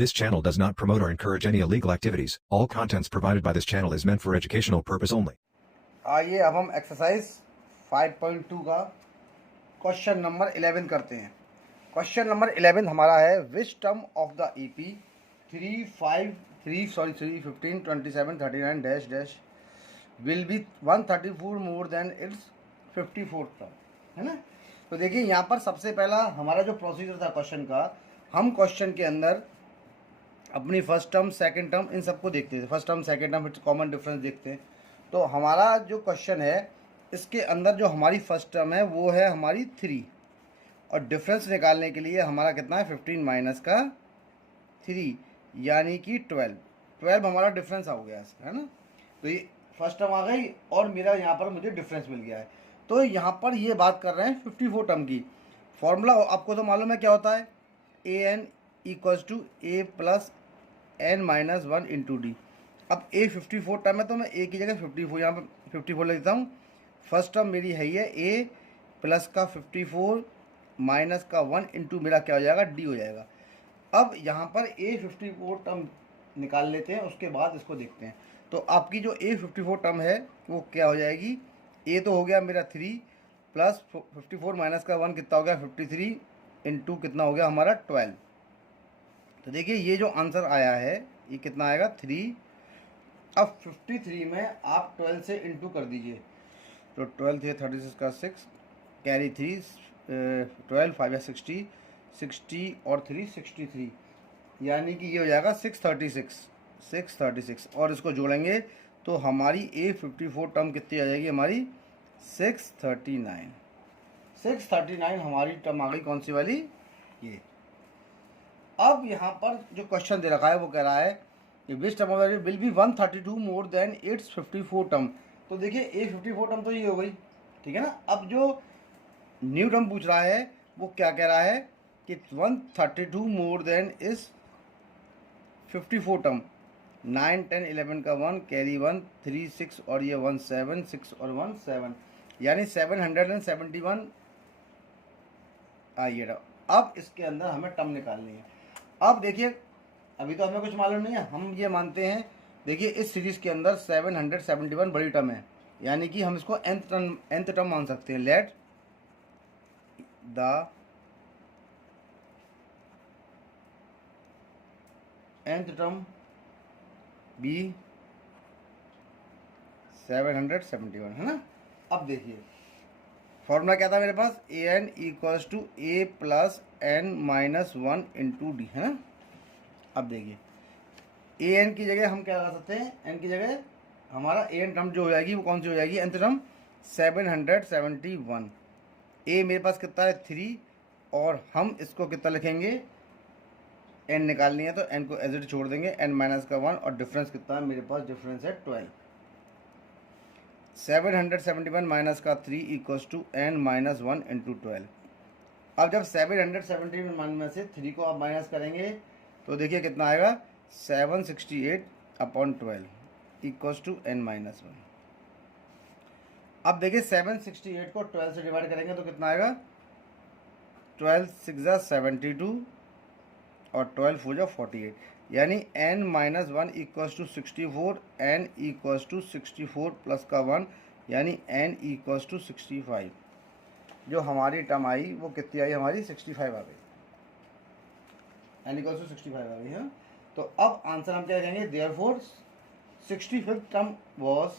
This channel does not promote or encourage any illegal activities. All contents provided by this channel is meant for educational purpose only. आइए अब हम exercise 5.2 का question number 11 करते हैं। Question number 11 हमारा है which term of the EP 3, 15, 27, 39 dash dash will be 134 more than it's 54 term, है ना। तो देखिए यहाँ पर सबसे पहला हमारा जो प्रोसीजर था क्वेश्चन का, हम क्वेश्चन के अंदर अपनी first term second term in सबको देखते थे। First term second term common difference देखते हैं। तो हमारा जो क्वेश्चन है इसके अंदर जो हमारी फर्स्ट टर्म है वो है हमारी 3 और डिफरेंस निकालने के लिए हमारा कितना है 15 माइनस का 3 यानी कि 12 हमारा डिफरेंस आ गया है ना। तो ये फर्स्ट टर्म आ गई और मेरा यहाँ पर मुझे डिफरेंस मिल गया है। तो यहाँ पर ये बात कर रहे हैं 54 टर्म की। फॉर्मूला आपको तो मालूम है क्या होता है, a n equals to a plus n minus 1 into d. अब ए 54 टर्म है तो मैं ए की जगह 54 यहाँ पर 54 लिख देता हूँ। फर्स्ट टर्म मेरी है ये ए प्लस का 54 माइनस का 1 इंटू मेरा क्या हो जाएगा डी हो जाएगा। अब यहाँ पर ए 54 टर्म निकाल लेते हैं, उसके बाद इसको देखते हैं। तो आपकी जो ए 54 टर्म है वो क्या हो जाएगी, ए तो हो गया मेरा 3 प्लस 54 माइनस का 1 कितना हो गया 53 इंटू कितना हो गया हमारा 12। तो देखिए ये जो आंसर आया है ये कितना आएगा 3। अब 53 में आप 12 से इंटू कर दीजिए तो 12 थे 36 का 6 कैरी 3 12 5 या 60 और 3 63 यानी कि ये हो जाएगा 636 और इसको जोड़ेंगे तो हमारी ए 54 टर्म कितनी आ जाएगी हमारी 639 हमारी टर्म आ गई। कौन सी वाली, ये। अब यहाँ पर जो क्वेश्चन दे रखा है वो कह रहा है कि which term of will be 132 more than it's 54 term. तो देखिए ए 54 टर्म तो ये हो गई, ठीक है ना। अब जो न्यू टर्म पूछ रहा है वो क्या कह रहा है कि 132 मोर देन इज 54 टर्म। 9 10 11 का 1 कैरी 1 3 6 और ये 1 7 6 और 1 7 यानी 771 आइए। अब इसके अंदर हमें टर्म निकालनी है। अब देखिए अभी तो हमें कुछ मालूम नहीं है, हम ये मानते हैं देखिए इस सीरीज के अंदर 771 बड़ी टर्म है यानी कि हम इसको nth टर्म मान सकते हैं। Let the nth term be 771, है ना। अब देखिए फॉर्मूला क्या था मेरे पास, a n equals to a plus n minus 1 into d, है ना। अब देखिए ए एन की जगह हम क्या लगा सकते हैं, एन की जगह हमारा ए एन टर्म जो हो जाएगी वो कौन सी हो जाएगी, एन टर्म 771। ए मेरे पास कितना है 3 और हम इसको कितना लिखेंगे, एन निकालनी है तो एन को एज इट छोड़ देंगे, एन माइनस का 1 और डिफरेंस कितना है मेरे पास, डिफरेंस है 12। 771 माइनस का 3 equals to n minus 1 into 12। अब जब 771 में से 3 को आप माइनस करेंगे तो देखिए कितना आएगा 768 upon 12 equals to n minus 1। अब देखिए 768 को 12 से डिवाइड करेंगे तो कितना आएगा, 12 6 72 और 12 हो जाए 48 यानी n minus 1 equals to 64, n equals to 64 plus का 1 यानी n इक्वल्स टू 65। जो हमारी टर्म आई वो कितनी आई हमारी 65 आ गई, n इक्वल्स टू 65 आ गई है। तो अब आंसर हम क्या कहेंगे, therefore 65th term was,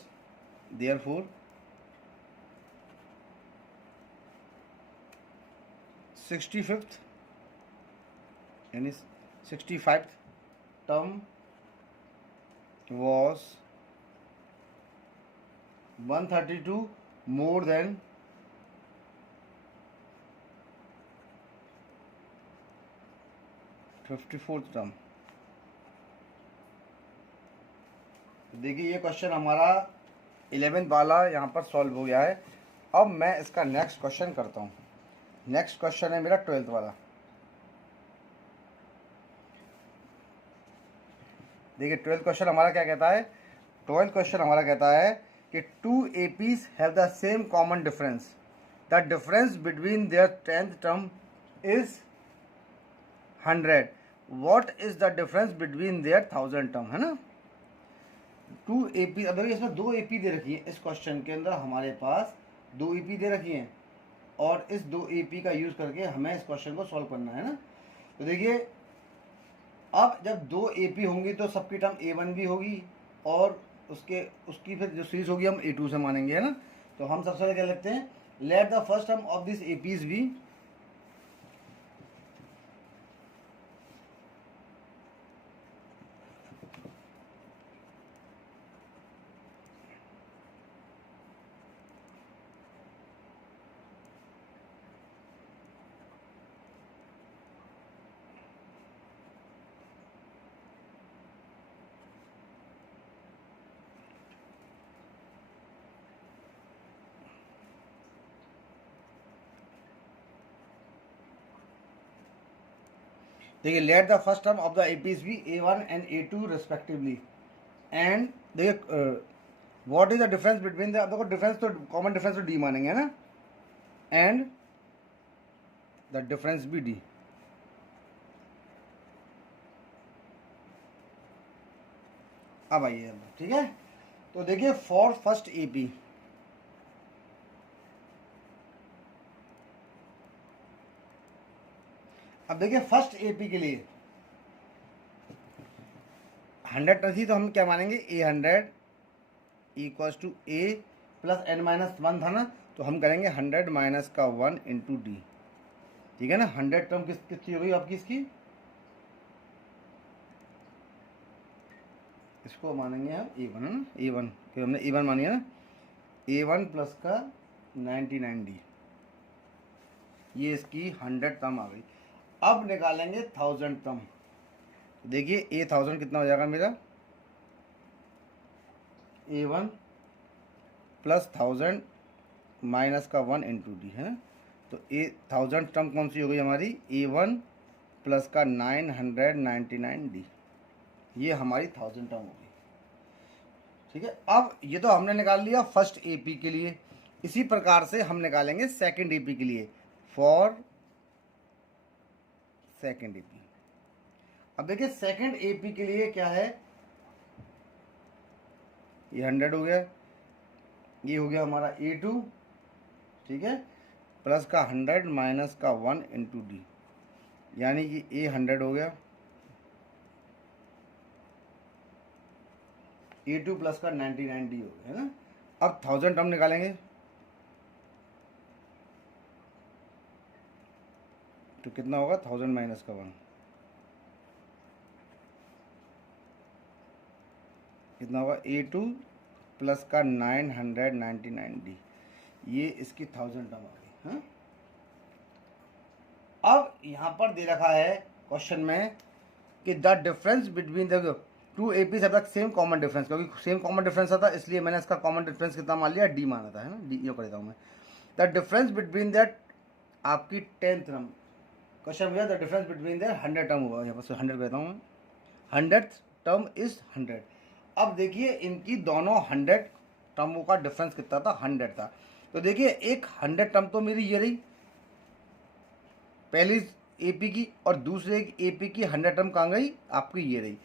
therefore 65th यानी 65th term was 132 more than 54th term। देखिए ये क्वेश्चन हमारा 11th वाला यहाँ पर सॉल्व हो गया है। अब मैं इसका नेक्स्ट क्वेश्चन करता हूँ। नेक्स्ट क्वेश्चन है मेरा 12th वाला। देखिए 12th क्वेश्चन हमारा क्या कहता है, 12th क्वेश्चन हमारा कहता है कि 2 APs have the same common difference, the difference between there 10th term is 100, what is the difference between their 1000 term, है ना। 2 AP, अब देखिए इसमें 2 AP दे रखी है, इस क्वेश्चन के अंदर हमारे पास 2 AP दे रखी हैं और इस 2 AP का यूज़ करके हमें इस क्वेश्चन को सॉल्व करना है ना। तो देखिए अब जब 2 AP होंगी तो सबकी टर्म A1 भी होगी और उसकी फिर जो सीरीज होगी हम A2 से मानेंगे, है ना। तो हम सबसे पहले क्या लिखते हैं, let the first term of this APs be, देखिए let the first term of the APs be A1 and A2 respectively, and देखिए what is the difference between the, अब देखो डिफरेंस तो कॉमन डिफरेंस तो D मानेंगे, है ना, and the difference भी D। अब आइए अब, ठीक है। तो देखिए फॉर फर्स्ट AP, अब देखिए फर्स्ट AP के लिए 100 थी तो हम क्या मानेंगे, A100 equals to A plus n-1 था ना, तो हम करेंगे 100 माइनस का 1 इंटू D, ठीक है ना। 100 टर्म किसकी हो गई आपकी, इसकी, इसको मानेंगे हम A1, है ना, A1 क्योंकि हमने A1 मानी है ना, A1 प्लस का 99D, ये इसकी 100 टर्म आ गई। अब निकालेंगे 1000 टर्म। देखिए A1000 कितना हो जाएगा मेरा, A1 प्लस 1000 माइनस का 1 इंटू D, है ना। तो A1000 टर्म कौन सी हो गई हमारी, A1 प्लस का 999D, ये हमारी 1000 टर्म हो गई, ठीक है। अब ये तो हमने निकाल लिया फर्स्ट AP के लिए, इसी प्रकार से हम निकालेंगे सेकंड AP के लिए, फॉर सेकंड AP। अब देखिए सेकंड AP के लिए क्या है, ये 100 हो गया, ये हो गया हमारा A2, ठीक है, प्लस का 100 माइनस का 1 इंटू D, यानी कि A100 हो गया, A2 प्लस का 99D हो गया, है ना। अब 1000 टर्म निकालेंगे, तो कितना होगा, 1000 माइनस का 1 कितना होगा, A2 प्लस का 999D, ये इसकी 1000 टर्म आ गई, हाँ। अब यहाँ पर दे रखा है क्वेश्चन में कि the difference between the 2 APs have the same common difference, क्योंकि सेम कॉमन डिफरेंस था इसलिए मैंने इसका कॉमन डिफरेंस कितना मान लिया, D माना था, है ना, D यो कर देता हूँ मैं। द डिफरेंस बिटवीन दैट आपकी 10th टर्म, क्वेश्चन भैया the difference between that 100 term हुआ, यहाँ पर 100 कहता हूँ मैं, 100th टर्म इज 100। अब देखिए इनकी दोनों 100 टर्मों का डिफरेंस कितना था, 100 था। तो देखिए एक 100 टर्म तो मेरी ये रही पहली AP की, और दूसरे AP की 100 टर्म कहाँ गई, आपकी ये रही।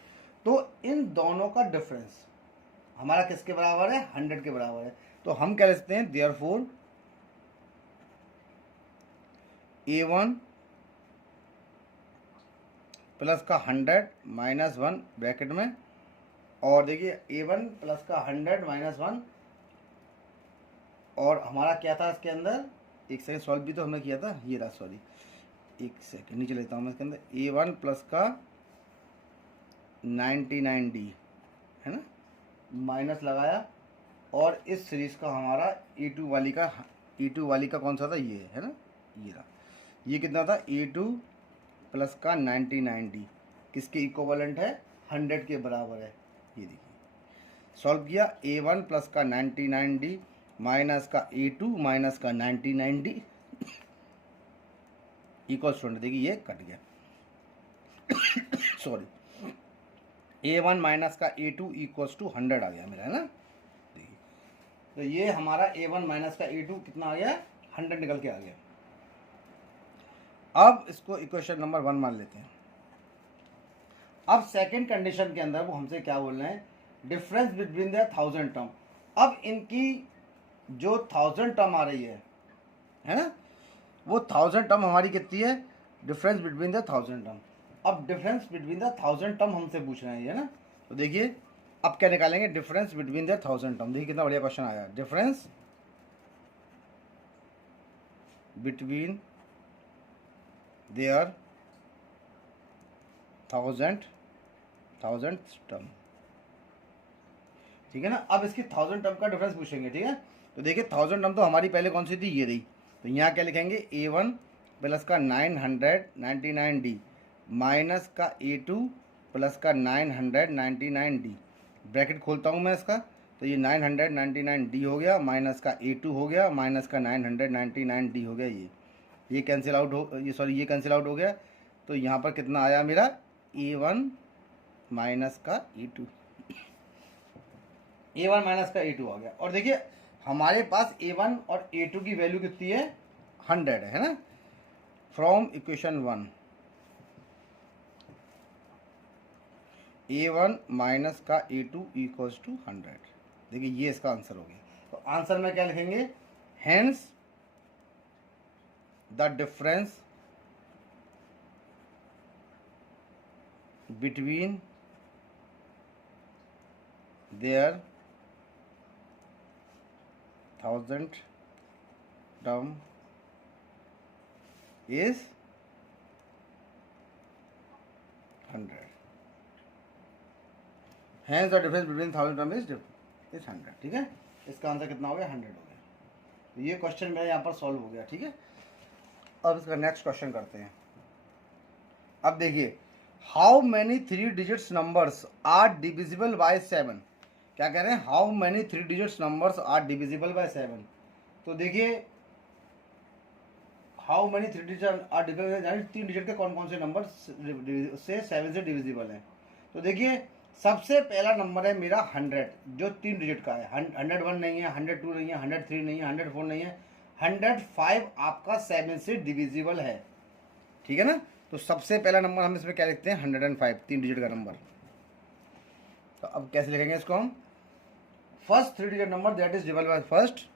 तो इन दोनों का डिफरेंस हमारा किसके बराबर है, 100 के बराबर है। तो हम क्या लिखते हैं, देयरफॉर A1 प्लस का 100 माइनस 1 ब्रैकेट में, और देखिए A1 प्लस का 100 माइनस 1, और हमारा क्या था इसके अंदर, एक सेकेंड सॉल्व भी तो हमने किया था, ये रहा, सॉरी एक सेकेंड नीचे लेता हूँ मैं, इसके अंदर A1 प्लस का 99D, है ना, माइनस लगाया, और इस सीरीज का हमारा A2 वाली का कौन सा था, ये है ना, ये रहा, ये कितना था, A2 प्लस का 99D किसके इक्विवेलेंट है, 100 के बराबर है। ये देखिए सॉल्व किया, A1 प्लस का 99D माइनस का A2 माइनस का 99D इक्वल्स टू 100, देखिए ये कट गया सॉरी, A1 माइनस का A2 इक्वल्स टू 100 आ गया मेरा, है ना। देखिए तो ये हमारा A1 माइनस का A2 कितना आ गया, 100 निकल के आ गया। अब इसको इक्वेशन नंबर 1 मान लेते हैं। अब सेकंड कंडीशन के अंदर वो हमसे क्या बोल रहे हैं, डिफरेंस बिटवीन द 1000 टर्म। अब इनकी जो 1000 टर्म आ रही है ना, वो 1000 टर्म हमारी कितनी है, डिफरेंस बिटवीन द 1000 टर्म। अब डिफरेंस बिटवीन द 1000 टर्म हमसे पूछ रहे हैं ये ना, तो देखिए अब क्या निकालेंगे, डिफरेंस बिटवीन द 1000 टर्म। देखिए कितना बढ़िया क्वेश्चन आया, डिफरेंस बिटवीन देयर 1000 टर्म, ठीक है ना। अब इसकी 1000 टर्म का डिफरेंस पूछेंगे, ठीक है। तो देखिए 1000 टर्म तो हमारी पहले कौन सी थी, ये रही। तो यहाँ क्या लिखेंगे, A1 प्लस का 999D माइनस का A2 प्लस का 999D, ब्रैकेट खोलता हूँ मैं इसका, तो ये 999D हो गया, माइनस का A2 हो गया, माइनस का 999D हो गया। ये कैंसिल आउट हो, ये सॉरी ये कैंसिल आउट हो गया। तो यहाँ पर कितना आया मेरा, A1 माइनस का A2, A1 माइनस का A2 आ गया। और देखिए हमारे पास A1 और A2 की वैल्यू कितनी है, 100 है ना। फ्रॉम इक्वेशन 1 A1 माइनस का A2 इक्वल्स टू 100। देखिए ये इसका आंसर हो गया। तो आंसर में क्या लिखेंगे, hence the difference between their 1000 term is 100। Hence the difference between 1000 term is 100, ठीक है। इसका आंसर कितना हो गया, 100 हो गया। तो ये क्वेश्चन मेरा यहाँ पर सॉल्व हो गया, ठीक है। अब इसका नेक्स्ट क्वेश्चन करते हैं। अब देखिए, how many 3 digits numbers are divisible by 7। क्या कह रहे हैं, how many 3 digits numbers are divisible by 7। तो देखिए how many 3 digit are divisible, यानी 3 डिजिट के कौन कौन से नंबर से 7 से डिविजिबल हैं। तो देखिए सबसे पहला नंबर है मेरा 100, जो 3 डिजिट का है। 101 नहीं है, 102 नहीं है, 103 नहीं है, 104 नहीं है, 105 आपका 7 से डिविजिबल है, ठीक है ना। तो सबसे पहला नंबर हम इसमें क्या लिखते हैं, 105, 3 डिजिट का नंबर। तो अब कैसे लिखेंगे इसको हम, first 3 digit number that is divisible by first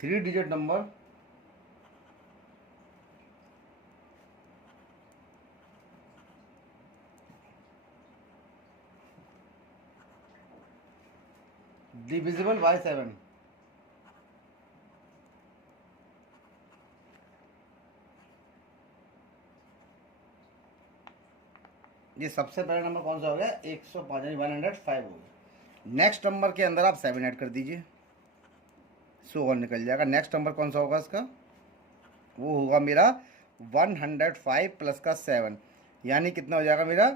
3 digit number divisible by 7। ये सबसे पहला नंबर कौन सा हो गया, 105 यानी 105 हो गया। नेक्स्ट नंबर के अंदर आप 7 ऐड कर दीजिए, सो और निकल जाएगा। नेक्स्ट नंबर कौन सा होगा इसका, वो होगा मेरा 105 प्लस का 7, यानी कितना हो जाएगा मेरा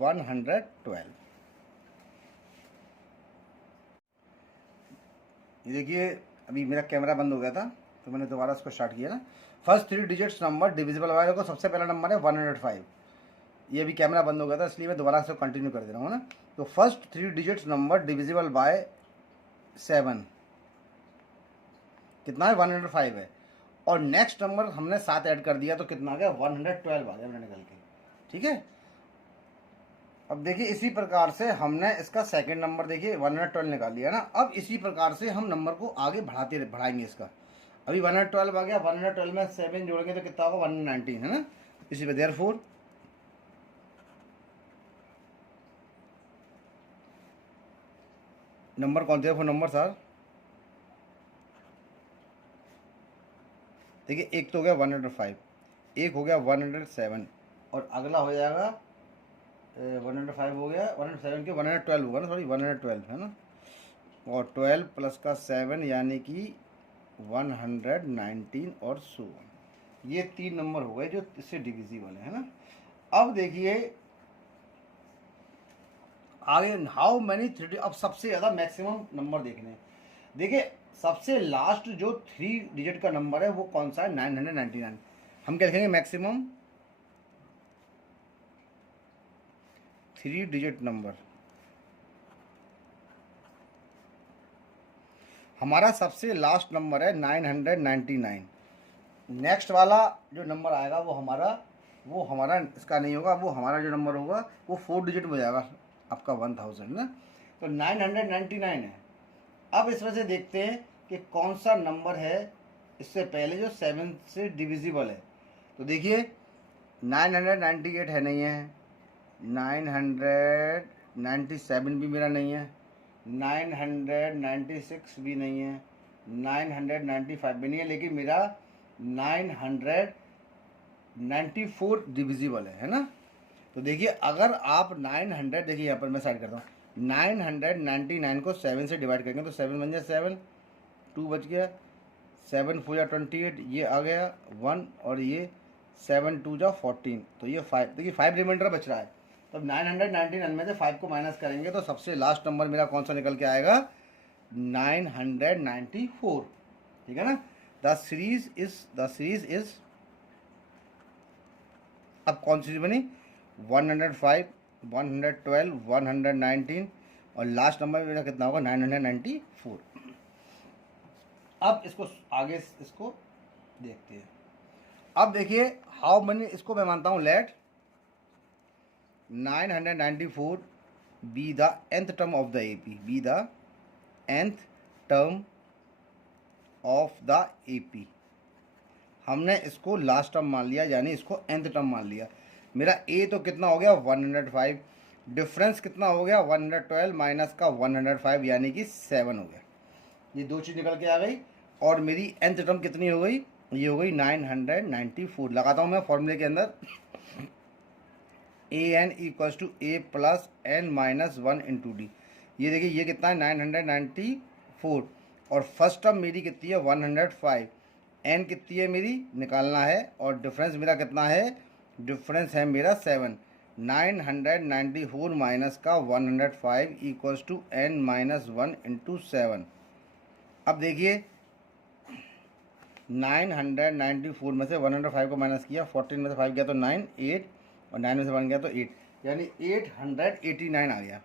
112। ये देखिए अभी मेरा कैमरा बंद हो गया था तो मैंने दोबारा इसको स्टार्ट किया ना। First 3 digits number divisible by, को सबसे पहला नंबर है 105। ये भी कैमरा बंद हो गया था इसलिए मैं दोबारा से कंटिन्यू कर दे रहा हूँ ना। तो first 3 digits number divisible by 7 कितना है, 105 है। और नेक्स्ट नंबर हमने 7 ऐड कर दिया तो कितना आ गया, 112 आ गया मैंने निकल के, ठीक है। अब देखिए इसी प्रकार से हमने इसका सेकंड नंबर देखिए 112 निकाल लिया ना। अब इसी प्रकार से हम नंबर को आगे बढ़ाएंगे इसका। अभी 112 आ गया, 112 में 7 जोड़ेंगे तो कितना होगा, 119 है ना। इसी पे देयरफॉर नंबर कौन थे, नंबर सर देखिए, एक तो हो गया 105, एक हो गया 107 और अगला हो जाएगा 105 हो गया, 107 के 112 होगा ना, सॉरी 112 है ना। और 12 प्लस का 7 यानी कि 119 और 100, ये 3 नंबर हो गए जो इससे डिविजिबल है ना। अब देखिए आगे, हाउ मैनी 3, अब सबसे ज़्यादा मैक्सिमम नंबर देखने हैं। देखिए सबसे लास्ट जो 3 डिजिट का नंबर है वो कौन सा है, 999। हम क्या लिखेंगे, मैक्सिमम 3 डिजिट नंबर। हमारा सबसे लास्ट नंबर है 999। नेक्स्ट वाला जो नंबर आएगा वो हमारा वो हमारा इसका नहीं होगा, वो हमारा जो नंबर होगा वो 4 डिजिट में जाएगा आपका 1000 ना। तो 999 है। अब इसमें से देखते हैं कि कौन सा नंबर है इससे पहले जो 7 से डिविजिबल है। तो देखिए 998 है, नहीं है, 997 भी मेरा नहीं है, 996 भी नहीं है, 995 भी नहीं है, लेकिन मेरा 994 डिविजिबल है ना। तो देखिए अगर आप 900, देखिए यहाँ पर मैं साइड करता हूँ, 999 को 7 से डिवाइड करेंगे तो 7 बन जाए 7, 2 बच गया, 7 4 या 28, ये आ गया 1, और ये 7 2 जा 14, तो ये 5, देखिए 5 रिमाइंडर बच रहा है। तो 999 में से 5 को माइनस करेंगे तो सबसे लास्ट नंबर मेरा कौन सा निकल के आएगा, 994, ठीक है ना। द सीरीज इज अब कौन सी बनी, 105, 112, 119, और लास्ट नंबर मेरा कितना होगा, 994। अब इसको आगे इसको देखते हैं। अब देखिए हाउ मनी, इसको मैं मानता हूँ let 994 be the nth term of the AP, be the nth term of the AP. हमने इसको लास्ट टर्म मान लिया, यानी इसको nth टर्म मान लिया। मेरा a तो कितना हो गया 105, डिफरेंस कितना हो गया 112 माइनस का 105, यानी कि 7 हो गया। ये दो चीज़ निकल के आ गई, और मेरी nth टर्म कितनी हो गई, ये हो गई 994। लगाता हूँ मैं फॉर्मूले के अंदर, an equals to a plus n minus 1 into d. ये देखिए ये कितना है 994, और फर्स्ट टर्म मेरी कितनी है 105, n कितनी है मेरी निकालना है, और डिफरेंस मेरा कितना है, डिफरेंस है मेरा 7। 994 माइनस का 105 equals to n minus 1 into 7। अब देखिए 994 में से 105 को माइनस किया, 14 में से 5 गया तो 9, 8, और 9 में से 1 गया तो 8, यानी 889 आ गया।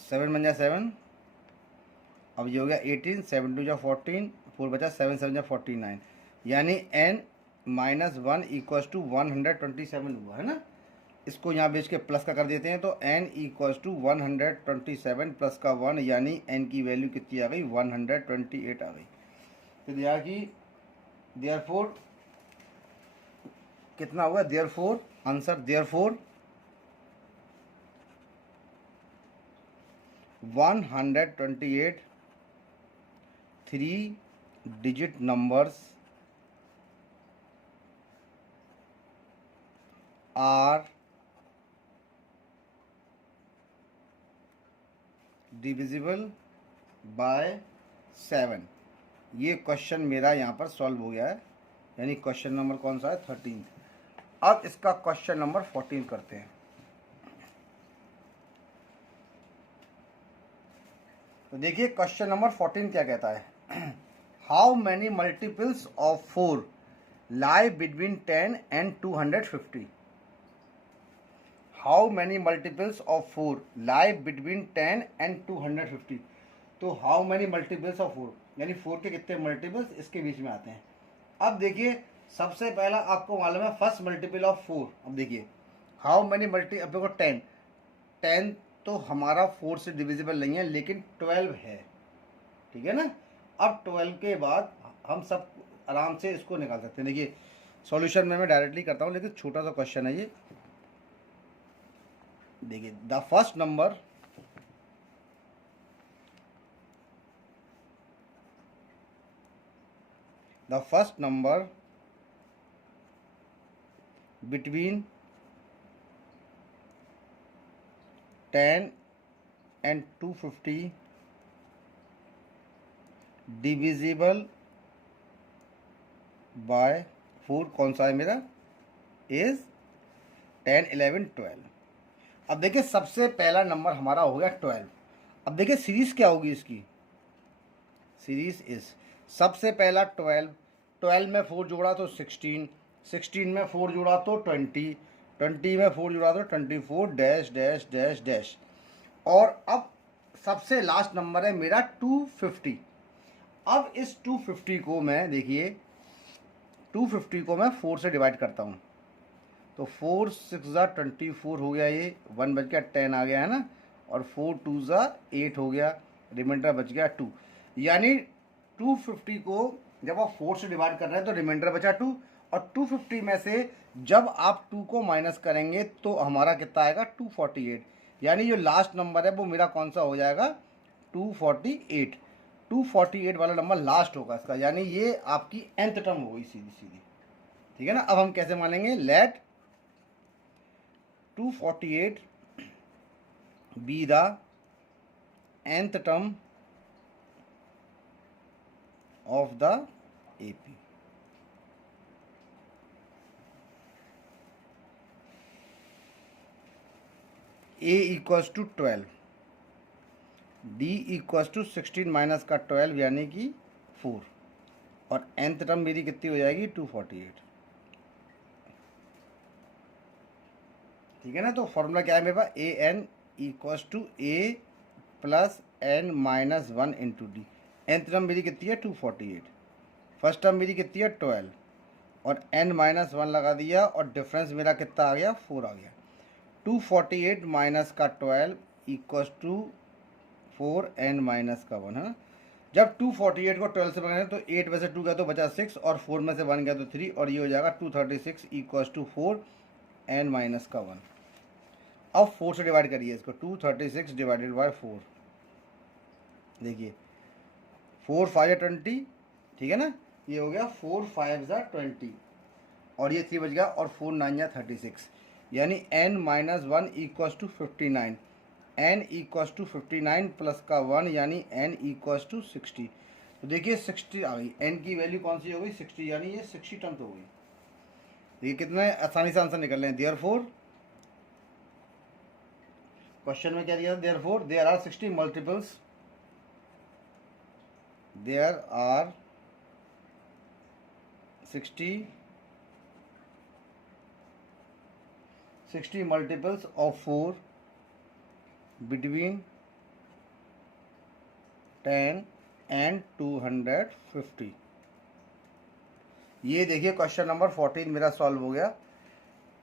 सेवन बन जा 7, अब ये हो गया 18, 7 2 जा 14, 4 बचा, 7 7 जा 49, यानी n माइनस 1 इक्वल्स टू 127 हुआ है ना। इसको यहाँ बेच के प्लस का कर देते हैं, तो n इक्वल्स टू 127 प्लस का 1, यानी n की वैल्यू कितनी आ गई 128 आ गई। तो दिया कि देयरफॉर कितना हुआ, therefore answer, therefore 128 3 digit numbers are divisible by 7। ये क्वेश्चन मेरा यहाँ पर सॉल्व हो गया है, यानी क्वेश्चन नंबर कौन सा है 13। अब इसका क्वेश्चन नंबर 14 करते हैं। तो देखिए क्वेश्चन नंबर 14 क्या कहता है, how many multiples of 4 lie between 10 and 250। How many multiples of 4 lie between 10 and 250। तो हाउ मैनी मल्टीपल्स ऑफ 4, यानी 4 के कितने मल्टीपल्स इसके बीच में आते हैं। अब देखिए सबसे पहला आपको मालूम है फर्स्ट मल्टीपल ऑफ 4। अब देखिए हाउ मैनी मल्टी, अब देखो 10 तो हमारा 4 से डिविजिबल नहीं है, लेकिन 12 है, ठीक है ना। अब 12 के बाद हम सब आराम से इसको निकाल सकते हैं। देखिए सॉल्यूशन में मैं डायरेक्टली करता हूँ, लेकिन छोटा सा क्वेश्चन है ये। देखिए the first number between 10 and 250 divisible by 4 कौन सा है मेरा, इज 10 11 12। अब देखिए सबसे पहला नंबर हमारा हो गया 12। अब देखिए सीरीज क्या होगी इसकी, सीरीज इज सबसे पहला 12 में 4 जोड़ा तो 16 में 4 जोड़ा तो 20 में 4 जोड़ा तो 24 डैश डैश डैश डैश, और अब सबसे लास्ट नंबर है मेरा 250। अब इस 250 को मैं, देखिए 250 को मैं 4 से डिवाइड करता हूँ, तो 4 6 ज़ा 24 हो गया, ये 1 बच गया, 10 आ गया है ना, और 4 2 ज़ा 8 हो गया, रिमाइंडर बच गया 2। यानी 250 को जब आप 4 से डिवाइड कर रहे हैं तो रिमाइंडर बचा 2, और 250 में से जब आप 2 को माइनस करेंगे तो हमारा कितना आएगा 248। यानी जो लास्ट नंबर है वो मेरा कौन सा हो जाएगा 248। 248 वाला नंबर लास्ट होगा इसका, यानी ये आपकी nth टर्म हो गई सीधी सीधी। ठीक है ना। अब हम कैसे मानेंगे, let 248 be the nth term of the AP। A equals to 12, D equals to 16 minus का 12 यानी कि 4, और nth टर्म मेरी कितनी हो जाएगी 248। ठीक है ना। तो फॉर्मूला क्या है मेरे पास, a n equals to a plus n minus 1 into d. nth term मेरी कितनी है 248, फर्स्ट टर्म मेरी कितनी है 12, और n माइनस 1 लगा दिया, और डिफरेंस मेरा कितना आ गया 4 आ गया। 248 माइनस का 12 इक्वल्स टू 4 n माइनस का 1 है ना। जब 248 को 12 से बनाए तो 8 में से 2 गया तो बचा 6, और 4 में से 1 गया तो 3, और ये हो जाएगा 236 इक्वल्स टू 4 n माइनस का 1। अब 4 से डिवाइड करिए इसको, 236 डिवाइडेड बाय 4, देखिए 4 5 20, ठीक है ना, ये हो गया 4 5 20, और ये 3 बच गया, और 4 9 36, यानी n minus 1 equals to 59, n equals to 59 plus का 1 यानी n इक्वल्स टू 60। तो देखिए 60 आ गई, n की वैल्यू कौन सी हो गई 60, यानी ये 60 टर्म तो हो गई। देखिए कितने आसानी से आंसर निकल रहे हैं। देयरफॉर क्वेश्चन में क्या दिया था, therefore there are 60 multiples, there are 60 multiples of 4 between 10 and 250। ये देखिए क्वेश्चन नंबर 14 मेरा सॉल्व हो गया।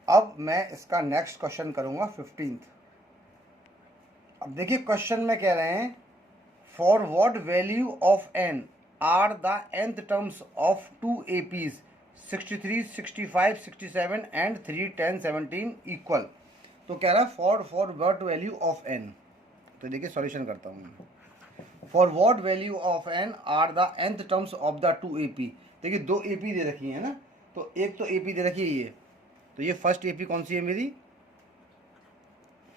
अब मैं इसका नेक्स्ट क्वेश्चन करूंगा 15th। अब देखिए क्वेश्चन में कह रहे हैं, for what value of n are the nth terms of 2 APs 63 65 67 and 3 10 17 equal. तो कह रहा है for what value of n। तो देखिए सॉल्यूशन करता हूँ। For what value of n are the nth terms of the 2 AP। देखिए 2 AP दे रखी है ना, तो एक तो AP दे रखी है ये, तो ये फर्स्ट AP कौन सी है मेरी,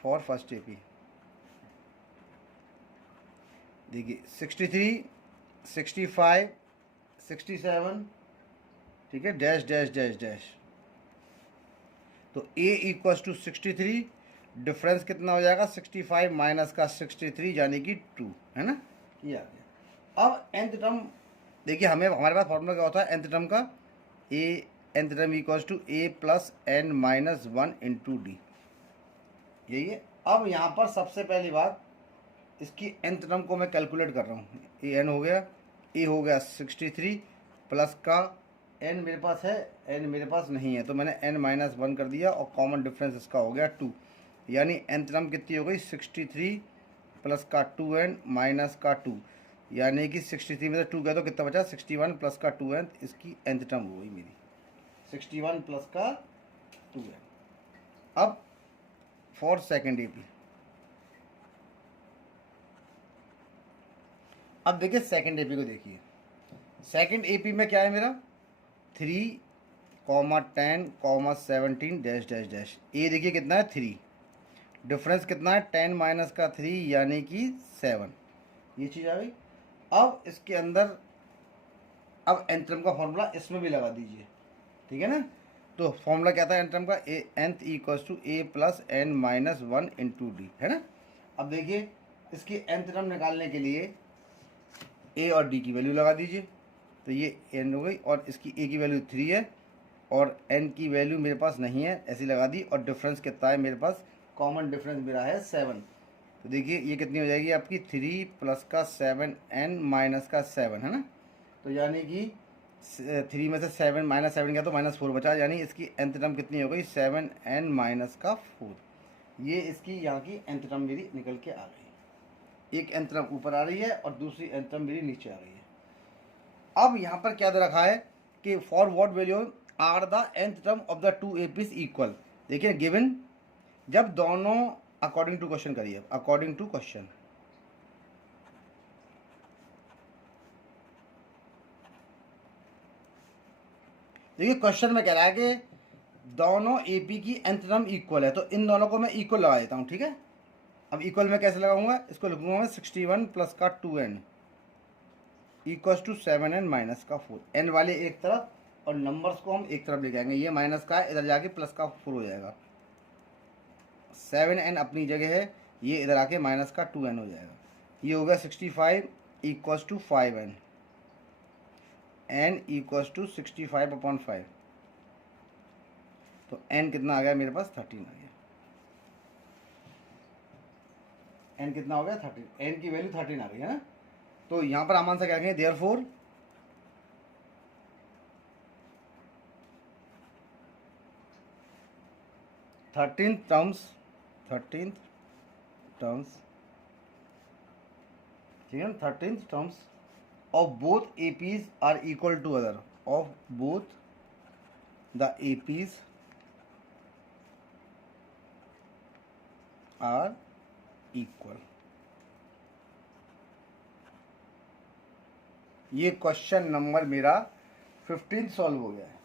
फॉर फर्स्ट AP देखिए 63 65 67, ठीक है, डैश डैश डैश डैश। तो a इक्वल्स टू 63, डिफरेंस कितना हो जाएगा 65 माइनस का 63 यानी कि 2, है ना, ये आ गया। अब nth टर्म देखिए, हमें हमारे पास फॉर्मूला क्या होता है nth टर्म का, nth term equals to a plus n minus 1 into d, यही है। अब यहाँ पर सबसे पहली बात, इसकी nth टर्म को मैं कैलकुलेट कर रहा हूँ। a n हो गया, a हो गया 63 प्लस का n मेरे पास है, n मेरे पास नहीं है, तो मैंने n माइनस 1 कर दिया, और कॉमन डिफरेंस इसका हो गया 2, यानी nth टर्म कितनी हो गई 63 प्लस का 2n माइनस का 2, यानी कि 63 में से 2 गया तो कितना बचा 61 प्लस का 2n, इसकी nth टर्म हो गई मेरी 61 प्लस का 2n। अब फॉर सेकेंड AP, अब देखिए सेकेंड AP को देखिए। सेकेंड AP में क्या है मेरा 3, 10, 17 डैश डैश डैश। ए देखिए कितना है 3, डिफरेंस कितना है 10 माइनस का 3 यानी कि 7, ये चीज़ आ गई। अब इसके अंदर अब nth टर्म का फॉर्मूला इसमें भी लगा दीजिए, ठीक है ना। तो फॉर्मूला क्या था nth टर्म का, nth equals to a plus n minus 1 into d, है ना। अब देखिए इसकी nth टर्म निकालने के लिए a और d की वैल्यू लगा दीजिए, तो ये n हो गई, और इसकी a की वैल्यू 3 है, और n की वैल्यू मेरे पास नहीं है, ऐसी लगा दी, और डिफरेंस कितना है मेरे पास, कॉमन डिफरेंस मेरा है 7। तो देखिए ये कितनी हो जाएगी आपकी 3 प्लस का 7 n माइनस का 7, है ना। तो यानी कि 3 में से 7 माइनस 7 गया तो -4 बचा, यानी इसकी nth टर्म कितनी हो गई 7n माइनस का 4। ये इसकी यहाँ की nth टर्म मेरी निकल के आ गई। एक nth टर्म ऊपर आ रही है और दूसरी nth टर्म मेरी नीचे आ रही है। अब यहाँ पर क्या दे रखा है कि for what value are the nth term of the two APs equal. देखिए गिवन, जब दोनों अकॉर्डिंग टू क्वेश्चन करिए, अकॉर्डिंग टू क्वेश्चन, देखिए क्वेश्चन में कह रहा है कि दोनों एपी की nth टर्म इक्वल है, तो इन दोनों को मैं इक्वल लगा देता हूँ, ठीक है। अब इक्वल में कैसे लगाऊंगा, इसको लिखूंगा मैं 61 प्लस का 2n equals to 7n minus का 4। n वाले एक तरफ और नंबर्स को हम एक तरफ ले जाएंगे, ये माइनस का इधर जाके प्लस का 4 हो जाएगा। 7n अपनी जगह है, ये इधर आके माइनस का 2n हो जाएगा। ये हो गया 65 equals to 5n, n equals to 65/5, तो n कितना आ गया मेरे पास 13 आ गया। n कितना हो गया 13, n की वैल्यू 13 आ गई है ना। तो यहाँ पर हम आंसर क्या कहेंगे, देयरफॉर थर्टीन्थ टर्म्स, ठीक है ना, 13th terms of both APs are equal to other, of both the APs are equal. ये क्वेश्चन नंबर मेरा 15 सॉल्व हो गया है।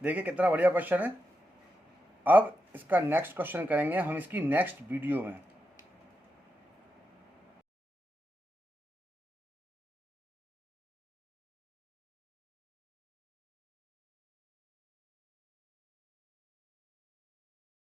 देखिए कितना बढ़िया क्वेश्चन है। अब इसका नेक्स्ट क्वेश्चन करेंगे हम इसकी नेक्स्ट वीडियो में।